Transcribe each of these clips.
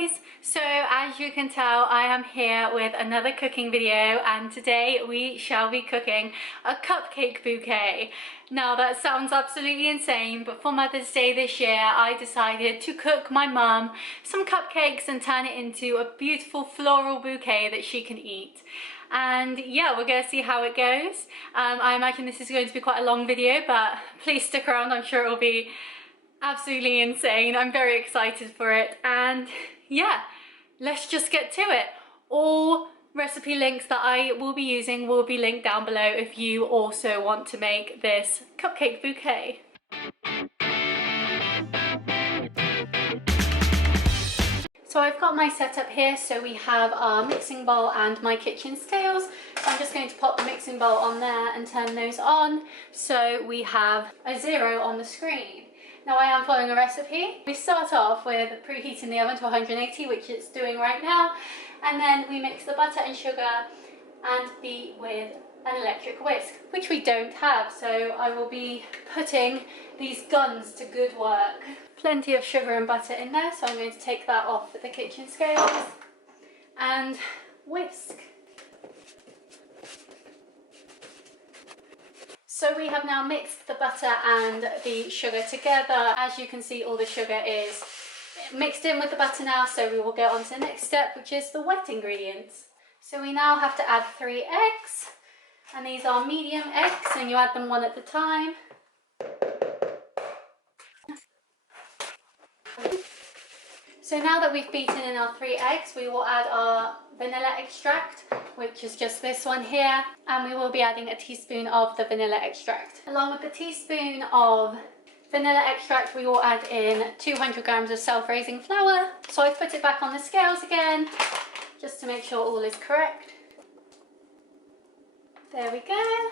guys! So as you can tell, I am here with another cooking video, and today we shall be cooking a cupcake bouquet. Now that sounds absolutely insane, but for Mother's Day this year I decided to cook my mum some cupcakes and turn it into a beautiful floral bouquet that she can eat. And yeah, we're gonna see how it goes. I imagine this is going to be quite a long video, but please stick around, I'm sure it will be absolutely insane. I'm very excited for it, and yeah, let's just get to it. All recipe links that I will be using will be linked down below if you also want to make this cupcake bouquet. So I've got my setup here. So we have our mixing bowl and my kitchen scales. So I'm just going to pop the mixing bowl on there and turn those on, so we have a 0 on the screen. Now I am following a recipe. We start off with preheating the oven to 180, which it's doing right now, and then we mix the butter and sugar and beat with an electric whisk, which we don't have, so I will be putting these guns to good work. Plenty of sugar and butter in there, so I'm going to take that off with the kitchen scales and whisk. So we have now mixed the butter and the sugar together. As you can see, all the sugar is mixed in with the butter now, so we will go on to the next step, which is the wet ingredients. So we now have to add 3 eggs, and these are medium eggs, and you add them one at a time. So now that we've beaten in our 3 eggs, we will add our vanilla extract, which is just this one here, and we will be adding a teaspoon of the vanilla extract. Along with the teaspoon of vanilla extract, we will add in 200 grams of self-raising flour. So I've put it back on the scales again, just to make sure all is correct. There we go.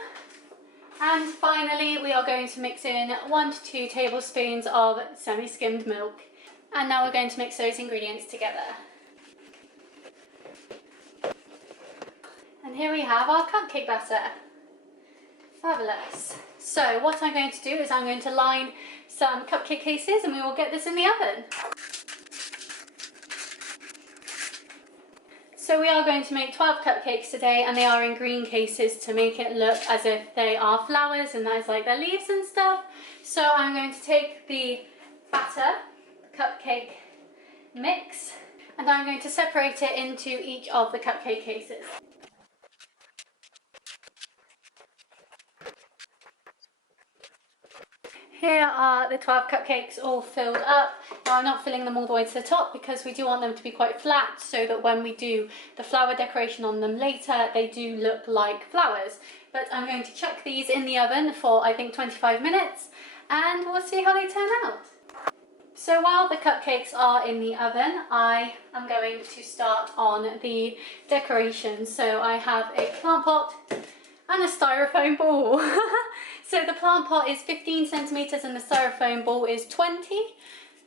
And finally, we are going to mix in 1 to 2 tablespoons of semi-skimmed milk. And now we're going to mix those ingredients together. And here we have our cupcake batter. Fabulous. So what I'm going to do is I'm going to line some cupcake cases, and we will get this in the oven. So we are going to make 12 cupcakes today, and they are in green cases to make it look as if they are flowers and that is like their leaves and stuff. So I'm going to take the batter, the cupcake mix, and I'm going to separate it into each of the cupcake cases. Here are the 12 cupcakes all filled up. Now I'm not filling them all the way to the top because we do want them to be quite flat, so that when we do the flower decoration on them later, they do look like flowers. But I'm going to chuck these in the oven for I think 25 minutes, and we'll see how they turn out. So while the cupcakes are in the oven, I am going to start on the decorations. So I have a plant pot and a styrofoam ball. So the plant pot is 15 centimeters and the styrofoam ball is 20.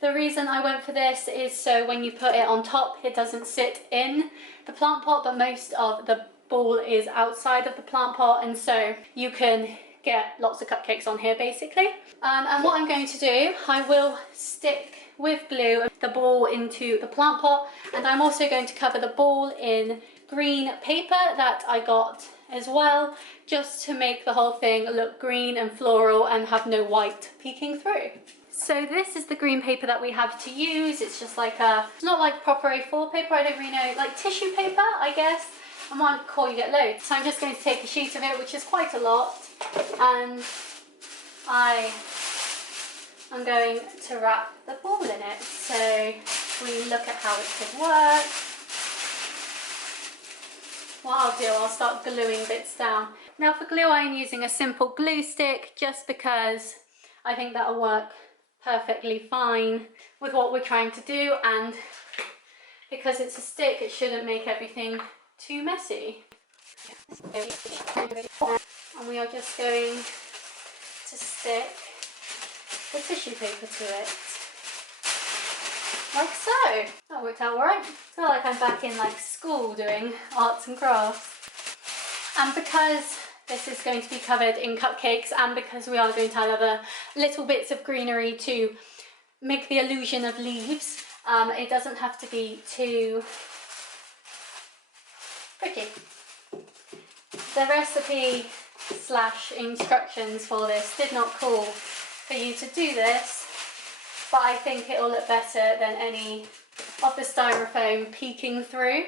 The reason I went for this is so when you put it on top, it doesn't sit in the plant pot, but most of the ball is outside of the plant pot, and so you can get lots of cupcakes on here basically. And what I'm going to do, I will stick with glue the ball into the plant pot, and I'm also going to cover the ball in green paper that I got as well, just to make the whole thing look green and floral and have no white peeking through. So this is the green paper that we have to use. It's just like it's not like proper A4 paper, I don't really know, like tissue paper I guess. And one call you get loads. So I'm just going to take a sheet of it, which is quite a lot, and I am going to wrap the ball in it. So we look at how it could work. What I'll do, I'll start gluing bits down. Now for glue, I'm using a simple glue stick, just because I think that'll work perfectly fine with what we're trying to do, and because it's a stick, it shouldn't make everything too messy. And we are just going to stick the tissue paper to it. Like so. That worked out alright. I feel like I'm back in like school doing arts and crafts. And because this is going to be covered in cupcakes, and because we are going to add other little bits of greenery to make the illusion of leaves, It doesn't have to be too pretty. The recipe / instructions for this did not call for you to do this, but I think it will look better than any of the styrofoam peeking through.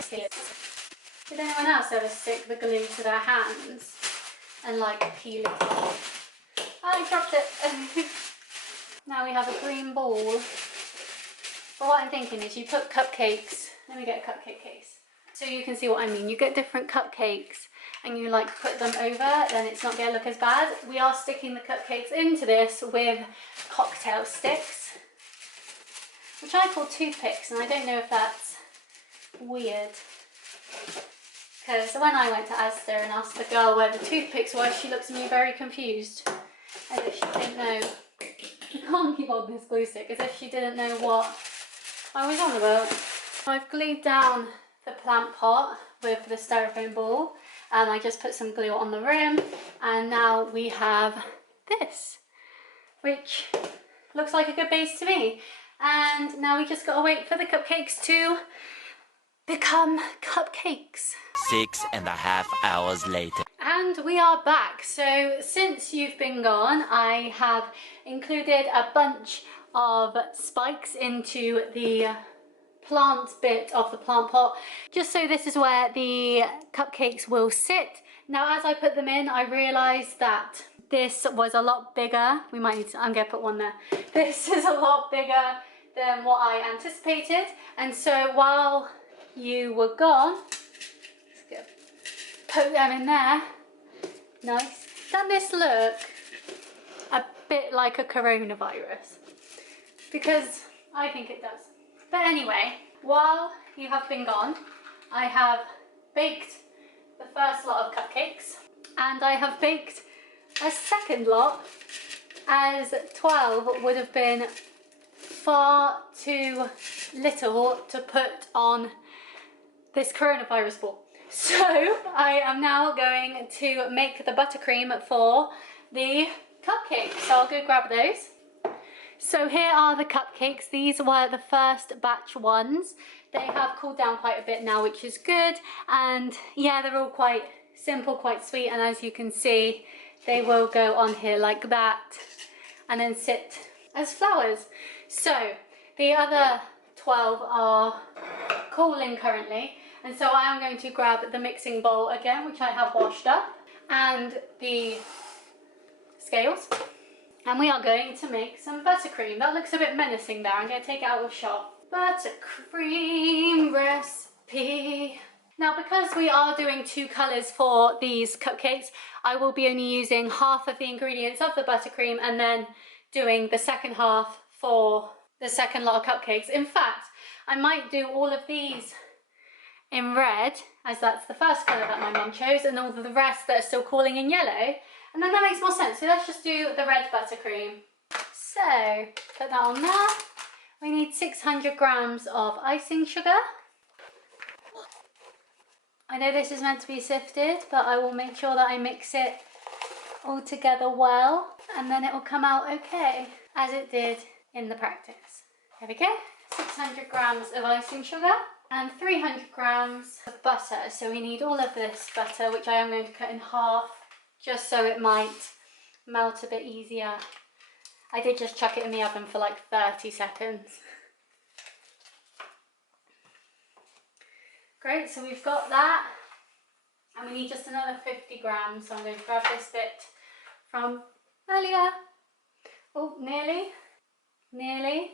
Did anyone else ever stick the glue to their hands and like peel it off? I dropped it. Now we have a green ball. But what I'm thinking is you put cupcakes. Let me get a cupcake case so you can see what I mean. You get different cupcakes and you like put them over, then it's not going to look as bad. We are sticking the cupcakes into this with cocktail sticks, which I call toothpicks, and I don't know if that's weird. Because when I went to Asda and asked the girl where the toothpicks were, she looked at me very confused, as if she didn't know. I can't keep on this glue stick, as if she didn't know what I was on about. I've glued down the plant pot with the styrofoam ball, and I just put some glue on the rim, and now we have this, which looks like a good base to me. And now we just gotta wait for the cupcakes to become cupcakes. 6.5 hours later. And we are back. So since you've been gone, I have included a bunch of spikes into the plant bit of the plant pot, just so this is where the cupcakes will sit. Now as I put them in, I realized that this was a lot bigger. We might need to, I'm gonna put one there. This is a lot bigger than what I anticipated, and so while you were gone, put them in there. Nice. Doesn't this look a bit like a coronavirus? Because I think it does. But anyway, while you have been gone, I have baked the first lot of cupcakes, and I have baked a second lot, as 12 would have been far too little to put on this coronavirus ball. So I am now going to make the buttercream for the cupcakes. So I'll go grab those. So here are the cupcakes. These were the first batch ones. They have cooled down quite a bit now, which is good. And yeah, they're all quite simple, quite sweet. And as you can see, they will go on here like that and then sit as flowers. So the other 12 are cooling currently. And so I am going to grab the mixing bowl again, which I have washed up, and the scales. And we are going to make some buttercream. That looks a bit menacing there. I'm going to take it out of shot. Buttercream recipe. Now, because we are doing 2 colours for these cupcakes, I will be only using half of the ingredients of the buttercream and then doing the second half for the second lot of cupcakes. In fact, I might do all of these in red, as that's the first colour that my mum chose, and all of the rest that are still cooling in yellow, and then that makes more sense. So let's just do the red buttercream. So put that on there. We need 600 grams of icing sugar. I know this is meant to be sifted, but I will make sure that I mix it all together well, and then it will come out okay, as it did in the practice. There we go, 600 grams of icing sugar and 300 grams of butter. So we need all of this butter, which I am going to cut in half, just so it might melt a bit easier. I did just chuck it in the oven for like 30 seconds. Great, so we've got that, and we need just another 50 grams. So I'm going to grab this bit from earlier. Oh, nearly. Nearly.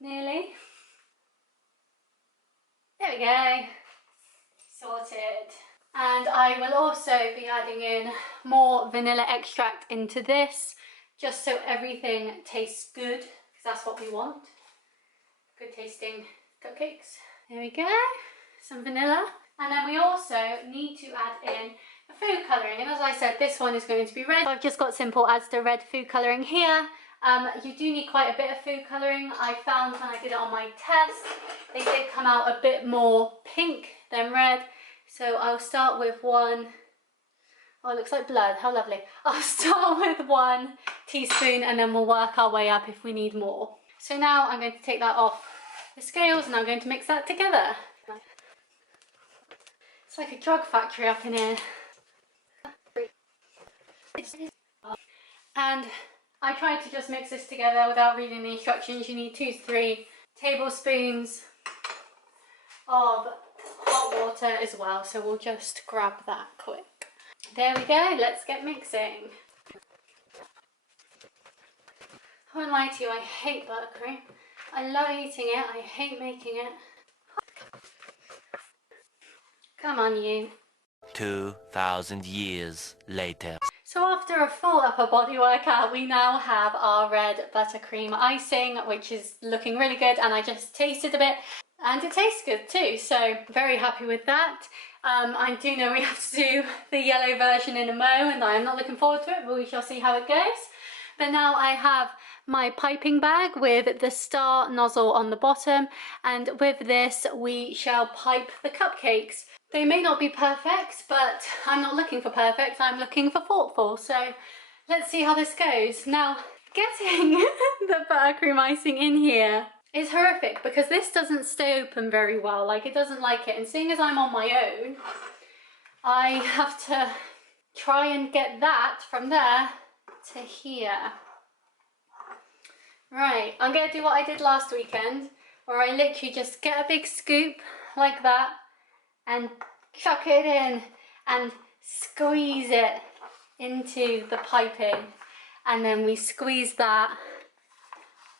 Nearly. There we go. Sorted. And I will also be adding in more vanilla extract into this, just so everything tastes good, because that's what we want. Good tasting cupcakes. There we go, some vanilla. And then we also need to add in the food colouring. And as I said, this one is going to be red. I've just got simple Asda red food colouring here. You do need quite a bit of food colouring. I found when I did it on my test, they did come out a bit more pink than red. So I'll start with 1 Oh, it looks like blood. How lovely. I'll start with 1 teaspoon and then we'll work our way up if we need more. So now I'm going to take that off the scales and I'm going to mix that together. It's like a drug factory up in here. And I tried to just mix this together without reading the instructions. You need 2 to 3 tablespoons of hot water as well. So we'll just grab that quick. There we go, let's get mixing. I won't lie to you, I hate buttercream. I love eating it, I hate making it. Come on you. 2,000 years later. So after a full upper body workout, we now have our red buttercream icing, which is looking really good, and I just tasted a bit and it tastes good too, so very happy with that. I do know we have to do the yellow version in a mo and I am not looking forward to it, but we shall see how it goes. But now I have my piping bag with the star nozzle on the bottom, and with this we shall pipe the cupcakes. They may not be perfect, but I'm not looking for perfect, I'm looking for thoughtful, so let's see how this goes. Now, getting the buttercream icing in here is horrific because this doesn't stay open very well, like it doesn't like it, and seeing as I'm on my own, I have to try and get that from there to here. Right, I'm going to do what I did last weekend, where I literally just get a big scoop like that and chuck it in and squeeze it into the piping, and then we squeeze that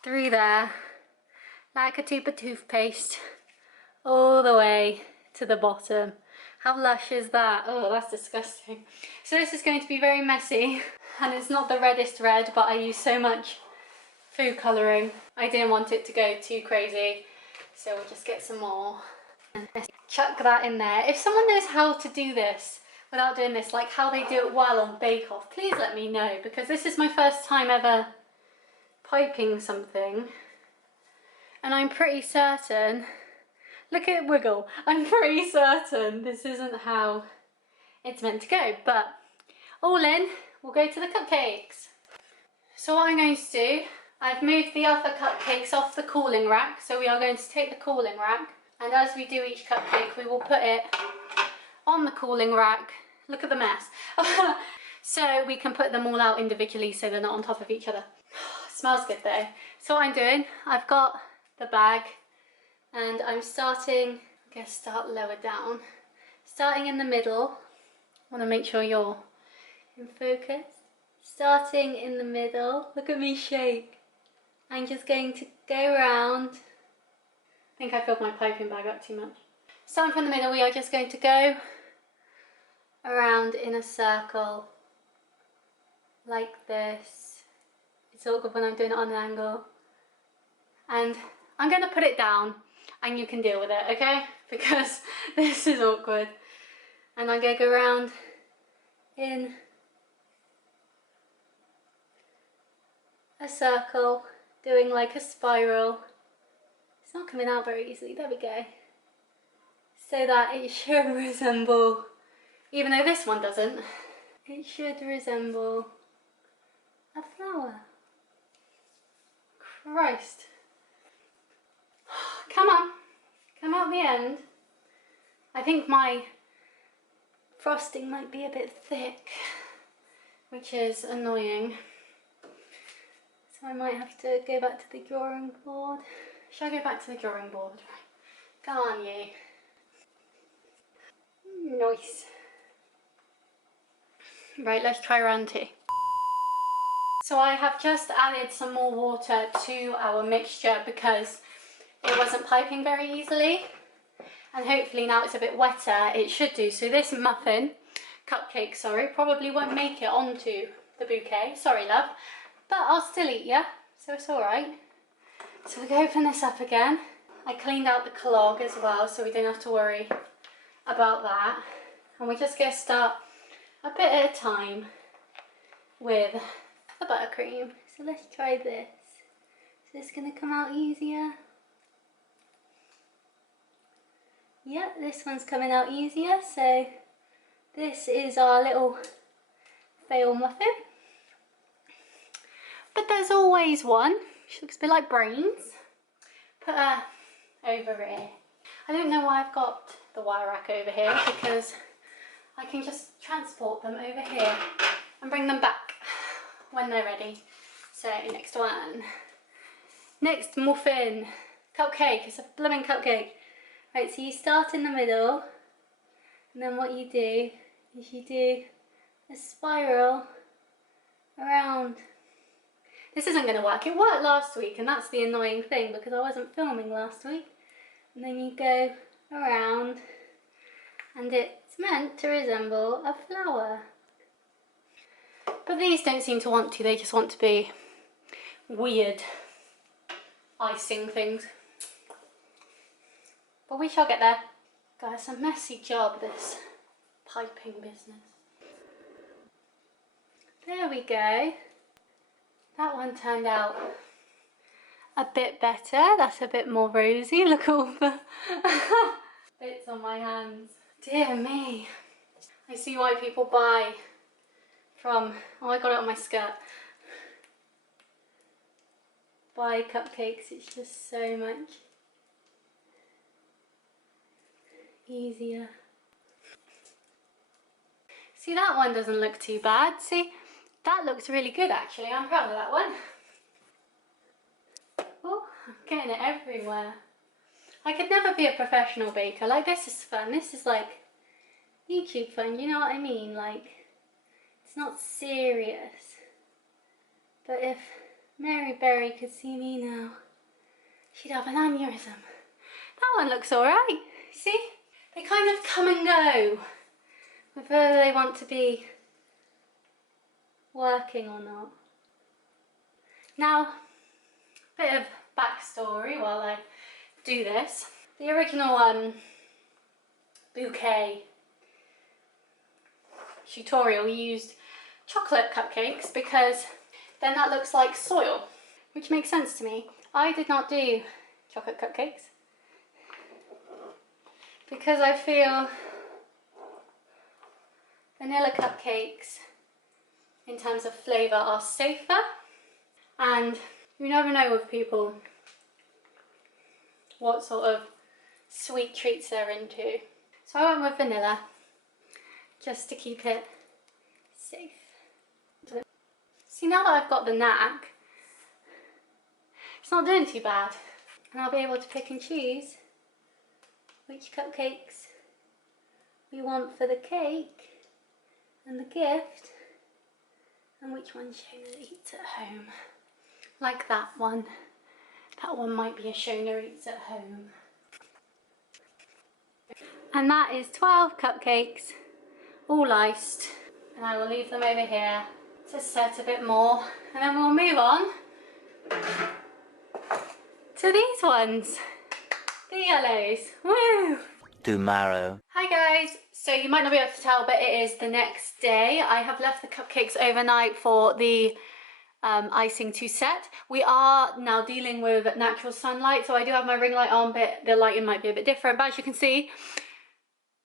through there like a tube of toothpaste all the way to the bottom. How lush is that? Oh, that's disgusting. So this is going to be very messy, and it's not the reddest red, but I use so much food colouring. I didn't want it to go too crazy, so we'll just get some more. Chuck that in there. If someone knows how to do this without doing this, like how they do it well on Bake Off, please let me know, because this is my first time ever piping something. And I'm pretty certain, look at it wiggle, I'm pretty certain this isn't how it's meant to go, but all in, we'll go to the cupcakes. So what I'm going to do, I've moved the other cupcakes off the cooling rack, so we are going to take the cooling rack, and as we do each cupcake, we will put it on the cooling rack. Look at the mess. So we can put them all out individually so they're not on top of each other. Smells good though. So what I'm doing, I've got the bag and I'm starting, I guess start lower down, starting in the middle. I want to make sure you're in focus. Starting in the middle, look at me shake. I'm just going to go around. I think I filled my piping bag up too much. Starting from the middle, we are just going to go around in a circle like this. It's awkward when I'm doing it on an angle. And I'm going to put it down and you can deal with it, okay? Because this is awkward. And I'm going to go around in a circle, doing like a spiral. It's not coming out very easily, there we go. So that it should resemble, even though this one doesn't, it should resemble a flower. Christ. Come on, come out the end. I think my frosting might be a bit thick, which is annoying. So I might have to go back to the drawing board. Shall I go back to the drawing board? Come on, you. Nice. Right, let's try round 2. So I have just added some more water to our mixture because it wasn't piping very easily, and hopefully now it's a bit wetter, it should do. So this cupcake, sorry, probably won't make it onto the bouquet, sorry love, but I'll still eat ya, so it's alright. So we're going to open this up again. I cleaned out the clog as well, so we don't have to worry about that. And we're just going to start a bit at a time with the buttercream. So let's try this. Is this going to come out easier? Yep, this one's coming out easier. So this is our little fail muffin. But there's always one. She looks a bit like brains. Put her over here. I don't know why I've got the wire rack over here, because I can just transport them over here and bring them back when they're ready. So next one. Next muffin. Cupcake. It's a blooming cupcake. Right, so you start in the middle, and then what you do is you do a spiral around. This isn't going to work. It worked last week, and that's the annoying thing, because I wasn't filming last week. And then you go around, and it's meant to resemble a flower. But these don't seem to want to, they just want to be weird icing things. But we shall get there. Guys, a messy job, this piping business. There we go. That one turned out a bit better. That's a bit more rosy. Look at all the bits on my hands. Dear me. I see why people buy from, oh, I got it on my skirt. Buy cupcakes, it's just so much easier. See, that one doesn't look too bad. See, that looks really good actually. I'm proud of that one. Oh, I'm getting it everywhere. I could never be a professional baker. Like, this is fun. This is like YouTube fun, you know what I mean? Like, it's not serious. But if Mary Berry could see me now, she'd have an aneurysm. That one looks alright. See? They kind of come and go with whether they want to be working or not. Now, a bit of backstory while I do this. The original bouquet tutorial used chocolate cupcakes, because then that looks like soil, which makes sense to me. I did not do chocolate cupcakes because I feel vanilla cupcakes in terms of flavour are safer, and you never know with people what sort of sweet treats they're into. So I went with vanilla just to keep it safe. See, now that I've got the knack, it's not doing too bad, and I'll be able to pick and choose which cupcakes we want for the cake and the gift, and which one Shona eats at home. Like that one. That one might be a Shona eats at home. And that is 12 cupcakes, all iced, and I will leave them over here to set a bit more, and then we'll move on to these ones, the yellows. Woo! Tomorrow. Hi guys, so you might not be able to tell, but it is the next day. I have left the cupcakes overnight for the icing to set. We are now dealing with natural sunlight, so I do have my ring light on, but the lighting might be a bit different. But as you can see,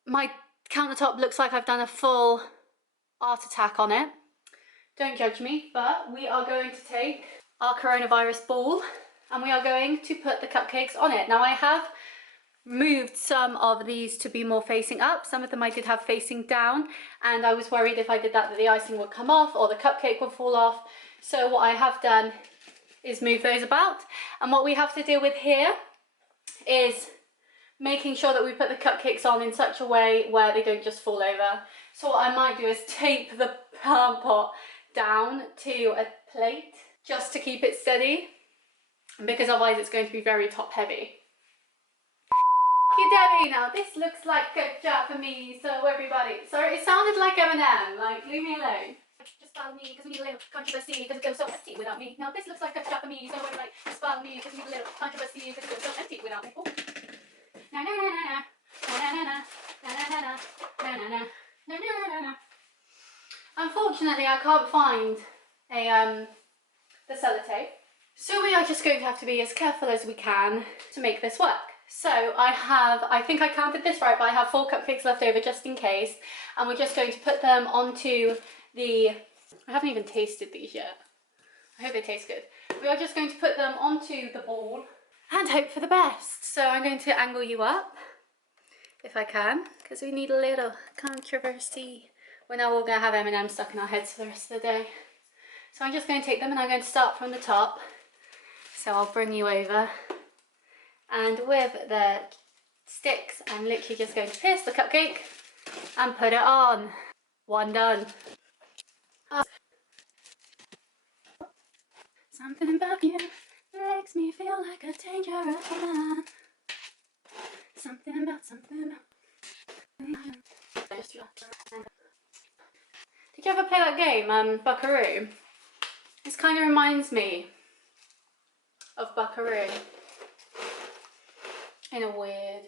my countertop looks like I've done a full art attack on it. Don't judge me, but we are going to take our coronavirus ball and we are going to put the cupcakes on it. Now, I have moved some of these to be more facing up. Some of them I did have facing down, and I was worried if I did that the icing would come off or the cupcake would fall off. So what I have done is move those about. And what we have to deal with here is making sure that we put the cupcakes on in such a way where they don't just fall over. So what I might do is tape the plant pot down to a plate just to keep it steady, because otherwise it's going to be very top heavy. You Debbie, now this looks like a Japanese, so everybody. Sorry, it sounded like Eminem, like leave me alone. Just follow me because we need a little controversy because it goes so empty without me. Now this looks like a Japanese, so everybody just follow me because we need a little controversy because it goes so empty without me. Oh. Na na na na na na na na na na na na na na na. Unfortunately, I can't find the sellotape, so we are just going to have to be as careful as we can to make this work. So I think I counted this right, but I have 4 cupcakes left over just in case, and we're just going to put them onto the I haven't even tasted these yet. I hope they taste good. We are just going to put them onto the ball and hope for the best. So I'm going to angle you up, if I can, because we need a little controversy. We're now all going to have M&M's stuck in our heads for the rest of the day. So I'm just going to take them and I'm going to start from the top. So I'll bring you over. And with the sticks, I'm literally just going to pierce the cupcake and put it on. One done. Something about you makes me feel like a dangerous man. Something about. Did you ever play that game, Buckaroo? This kind of reminds me of Buckaroo in a weird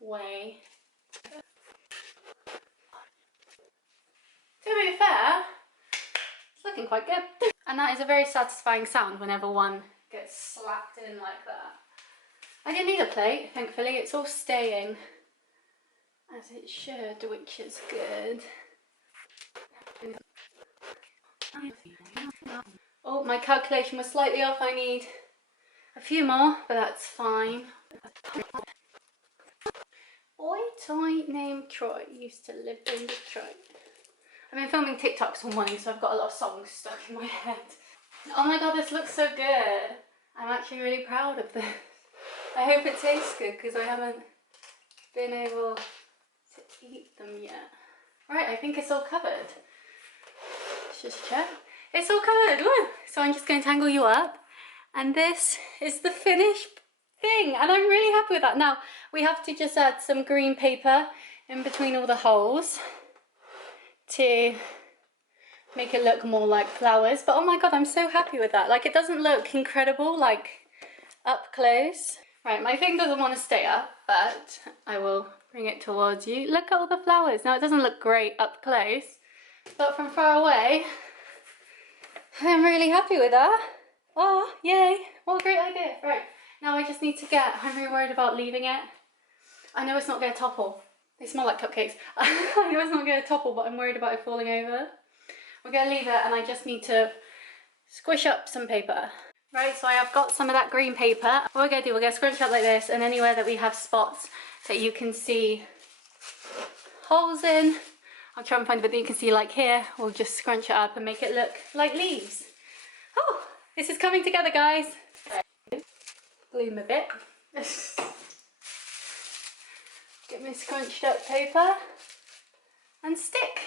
way. To be fair, it's looking quite good. And that is a very satisfying sound whenever one gets slapped in like that. I didn't need a plate, thankfully. It's all staying as it should, which is good. Oh, my calculation was slightly off. I need a few more, but that's fine. Boy toy named Troy used to live in Detroit. I've been filming TikToks all morning, so I've got a lot of songs stuck in my head. Oh my god, this looks so good. I'm actually really proud of this. I hope it tastes good because I haven't been able to eat them yet. Right, I think it's all covered. Let's just check. It's all covered, woo! So I'm just going to tangle you up. And this is the finished thing. And I'm really happy with that. Now, we have to just add some green paper in between all the holes to make it look more like flowers. But oh my god, I'm so happy with that. Like, it doesn't look incredible, like, up close. Right, my thing doesn't want to stay up, but I will bring it towards you. Look at all the flowers. Now, it doesn't look great up close, but from far away, I'm really happy with that. Oh, yay. What a great idea. Right, now I just need to get, I'm really worried about leaving it. I know it's not going to topple. They smell like cupcakes. I know it's not going to topple, but I'm worried about it falling over. We're going to leave it and I just need to squish up some paper. Right, so I have got some of that green paper. What we're going to do, we're going to scrunch it up like this, and anywhere that we have spots that you can see holes in, I'll try and find a bit that you can see like here, we'll just scrunch it up and make it look like leaves. Oh, this is coming together, guys. Glue a bit. Get my scrunched up paper and stick.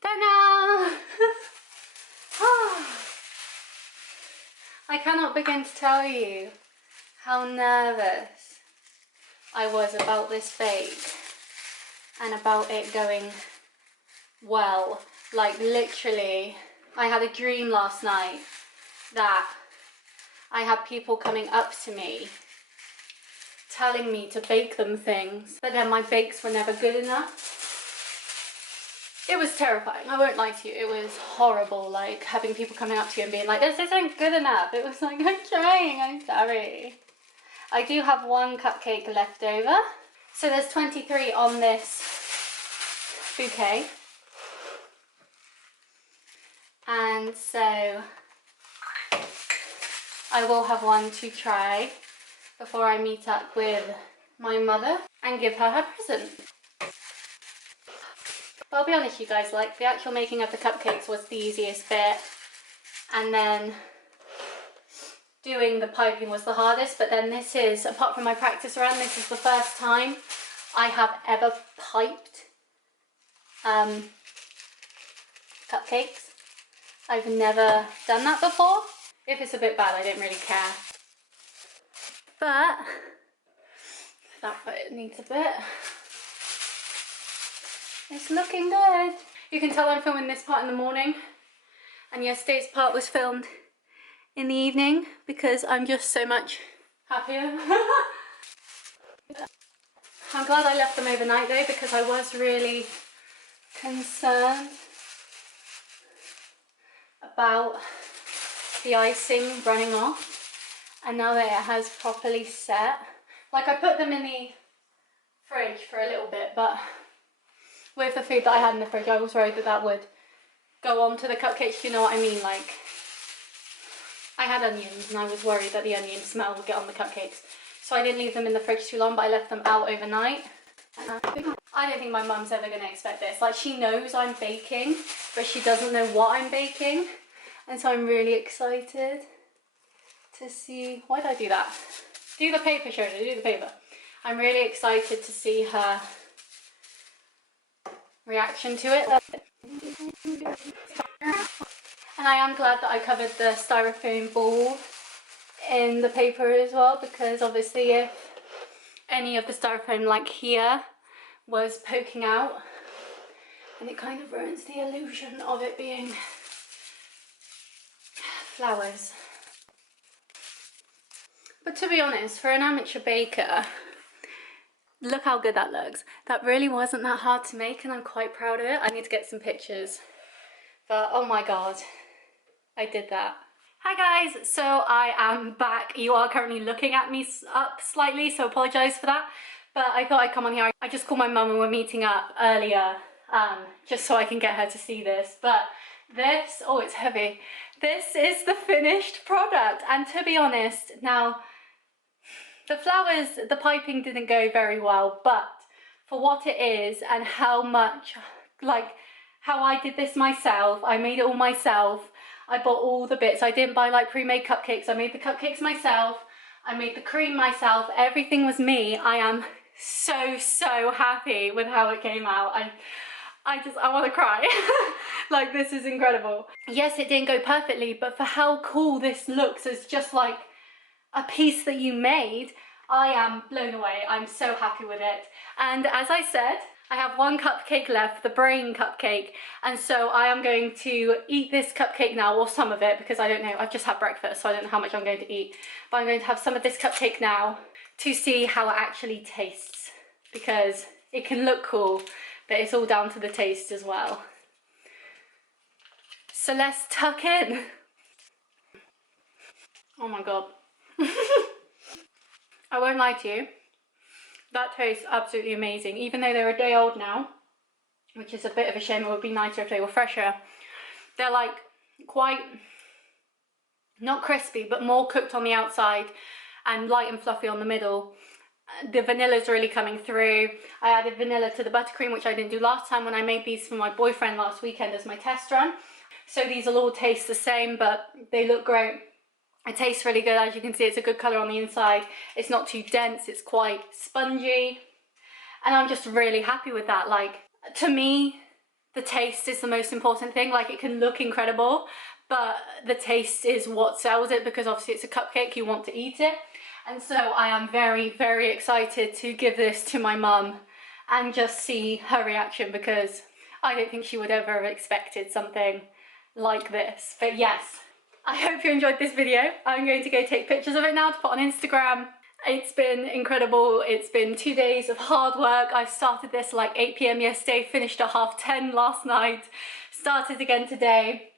Ta-da! I cannot begin to tell you how nervous I was about this bake and about it going well. Like, literally, I had a dream last night that I had people coming up to me telling me to bake them things, but then my bakes were never good enough. It was terrifying, I won't lie to you. It was horrible, like having people coming up to you and being like, this isn't good enough. It was like, I'm trying, I'm sorry. I do have one cupcake left over. So there's 23 on this bouquet. And so I will have one to try before I meet up with my mother and give her her present. But I'll be honest, you guys, like, the actual making of the cupcakes was the easiest bit, and then doing the piping was the hardest. But then this is, apart from my practice run, this is the first time I have ever piped cupcakes. I've never done that before. If it's a bit bad, I don't really care. But that bit needs a bit. It's looking good. You can tell I'm filming this part in the morning, and yesterday's part was filmed in the evening because I'm just so much happier. I'm glad I left them overnight though, because I was really concerned about the icing running off, and now that it has properly set, like, I put them in the fridge for a little bit, but with the food that I had in the fridge, I was worried that that would go on to the cupcakes, you know what I mean? Like, I had onions and I was worried that the onion smell would get on the cupcakes. So I didn't leave them in the fridge too long, but I left them out overnight. I don't think my mum's ever going to expect this. Like, she knows I'm baking, but she doesn't know what I'm baking. And so I'm really excited to see... Why did I do that? Do the paper, Shona, do the paper. I'm really excited to see her reaction to it. And I am glad that I covered the styrofoam ball in the paper as well, because obviously if any of the styrofoam, like here, was poking out, and it kind of ruins the illusion of it being flowers. But to be honest, for an amateur baker, look how good that looks. That really wasn't that hard to make, and I'm quite proud of it. I need to get some pictures. But oh my god, I did that. Hi guys, so I am back. You are currently looking at me up slightly, so apologise for that. But I thought I'd come on here. I just called my mum and we're meeting up earlier, just so I can get her to see this. But this, oh, it's heavy. This is the finished product. And to be honest, now, the flowers, the piping didn't go very well, but for what it is and how much, like, how I did this myself, I made it all myself. I bought all the bits. I didn't buy like pre-made cupcakes. I made the cupcakes myself. I made the cream myself. Everything was me. I am so happy with how it came out. I want to cry. Like, this is incredible. Yes, it didn't go perfectly, but for how cool this looks as just like a piece that you made, I am blown away. I'm so happy with it. And as I said, I have one cupcake left, the brain cupcake, and so I am going to eat this cupcake now, or some of it, because I don't know, I've just had breakfast, so I don't know how much I'm going to eat. But I'm going to have some of this cupcake now to see how it actually tastes, because it can look cool, but it's all down to the taste as well. So let's tuck in. Oh my god. I won't lie to you, that tastes absolutely amazing. Even though they're a day old now, which is a bit of a shame, it would be nicer if they were fresher. They're like quite, not crispy, but more cooked on the outside and light and fluffy on the middle. The vanilla's really coming through. I added vanilla to the buttercream, which I didn't do last time when I made these for my boyfriend last weekend as my test run. So these will all taste the same, but they look great. It tastes really good. As you can see, it's a good colour on the inside. It's not too dense, it's quite spongy. And I'm just really happy with that. Like, to me, the taste is the most important thing. Like, it can look incredible, but the taste is what sells it, because obviously it's a cupcake, you want to eat it. And so I am very excited to give this to my mum and just see her reaction, because I don't think she would ever have expected something like this. But yes, I hope you enjoyed this video. I'm going to go take pictures of it now to put on Instagram. It's been incredible. It's been 2 days of hard work. I started this like 8 PM yesterday, finished at 10:30 last night, started again today.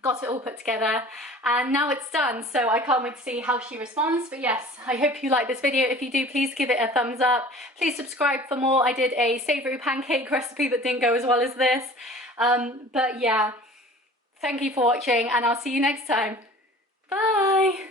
Got it all put together and now it's done, so I can't wait to see how she responds. But yes, I hope you like this video. If you do, please give it a thumbs up. Please subscribe for more. I did a savoury pancake recipe that didn't go as well as this, but yeah, thank you for watching and I'll see you next time. Bye!